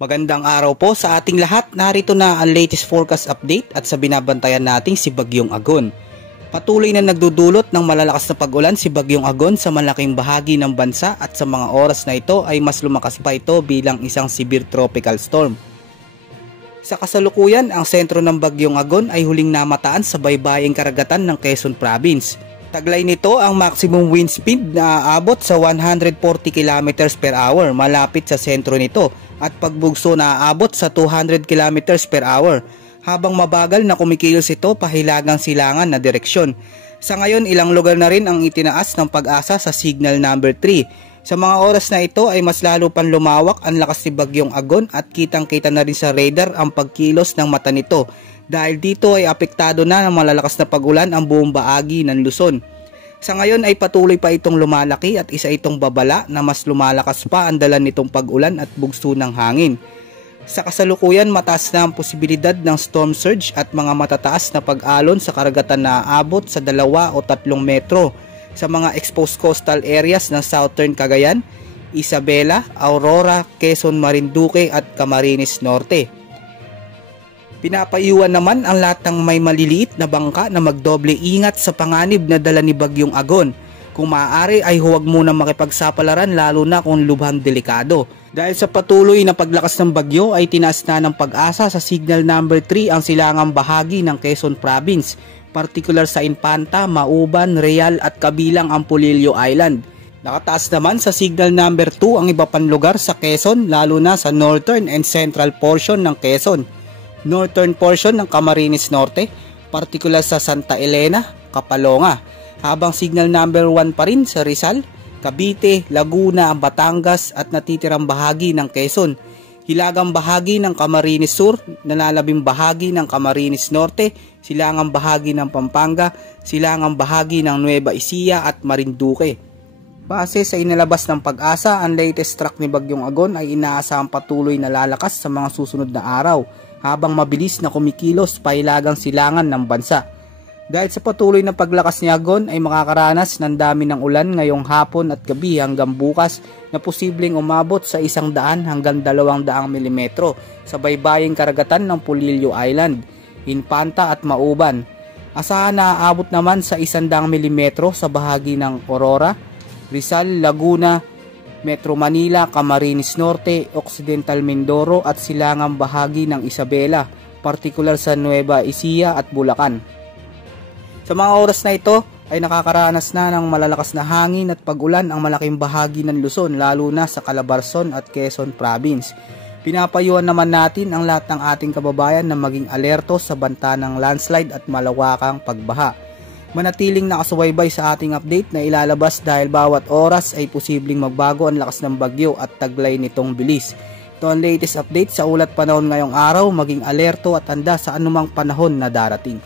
Magandang araw po sa ating lahat. Narito na ang latest forecast update at sa binabantayan nating si Bagyong Agon. Patuloy na nagdudulot ng malalakas na pag-ulan si Bagyong Agon sa malaking bahagi ng bansa at sa mga oras na ito ay mas lumakas pa ito bilang isang severe tropical storm. Sa kasalukuyan, ang sentro ng Bagyong Agon ay huling namataan sa baybaying karagatan ng Quezon Province. Taglay nito ang maximum wind speed na aabot sa 140 km per hour malapit sa sentro nito at pagbugso na aabot sa 200 km per hour habang mabagal na kumikilos ito pahilagang silangan na direksyon. Sa ngayon, ilang lugar na rin ang itinaas ng Pag-asa sa signal number 3. Sa mga oras na ito ay mas lalo pang lumawak ang lakas ni Bagyong Agon at kitang-kita na rin sa radar ang pagkilos ng mata nito. Dahil dito ay apektado na ng malalakas na pag-ulan ang buong bahagi ng Luzon. Sa ngayon ay patuloy pa itong lumalaki at isa itong babala na mas lumalakas pa ang dala nitong pag-ulan at bugso ng hangin. Sa kasalukuyan, mataas na ang posibilidad ng storm surge at mga matataas na pag-alon sa karagatan na aabot sa 2 o 3 metro sa mga exposed coastal areas ng Southern Cagayan, Isabela, Aurora, Quezon, Marinduque at Camarines Norte. Pinapaiwan naman ang lahat ng may maliliit na bangka na magdoble ingat sa panganib na dala ni Bagyong Agon. Kung maaari ay huwag muna makipagsapalaran lalo na kung lubhang delikado. Dahil sa patuloy na paglakas ng bagyo ay tinaas na ng Pag-asa sa signal number 3 ang silangang bahagi ng Quezon Province, particular sa Infanta, Mauban, Real at kabilang ang Polillo Island. Nakataas naman sa signal number 2 ang iba pang lugar sa Quezon lalo na sa northern and central portion ng Quezon. Northern portion ng Camarines Norte, particular sa Santa Elena, Kapalonga, habang signal number 1 pa rin sa Rizal, Cavite, Laguna, Batangas at natitirang bahagi ng Quezon, hilagang bahagi ng Camarines Sur, nalalabing bahagi ng Camarines Norte, silangang bahagi ng Pampanga, silangang bahagi ng Nueva Ecija at Marinduque. Base sa inilabas ng Pag-asa, ang latest track ni Bagyong Agon ay inaasahang patuloy na lalakas sa mga susunod na araw habang mabilis na kumikilos pahilagang silangan ng bansa. Dahil sa patuloy na paglakas ni Agon ay makakaranas ng dami ng ulan ngayong hapon at gabi hanggang bukas na posibleng umabot sa 100 hanggang 200 mm sa baybaying karagatan ng Polillo Island, Infanta at Mauban. Asahan na aabot naman sa 100 mm sa bahagi ng Aurora, Rizal, Laguna, Metro Manila, Camarines Norte, Occidental Mindoro at silangang bahagi ng Isabela, particular sa Nueva Ecija at Bulacan. Sa mga oras na ito ay nakakaranas na ng malalakas na hangin at pag-ulan ang malaking bahagi ng Luzon lalo na sa Calabarzon at Quezon Province. Pinapayuhan naman natin ang lahat ng ating kababayan na maging alerto sa banta ng landslide at malawakang pagbaha. Manatiling nakasubaybay sa ating update na ilalabas dahil bawat oras ay posibleng magbago ang lakas ng bagyo at taglay nitong bilis. Ito ang latest update sa ulat panahon ngayong araw, maging alerto at handa sa anumang panahon na darating.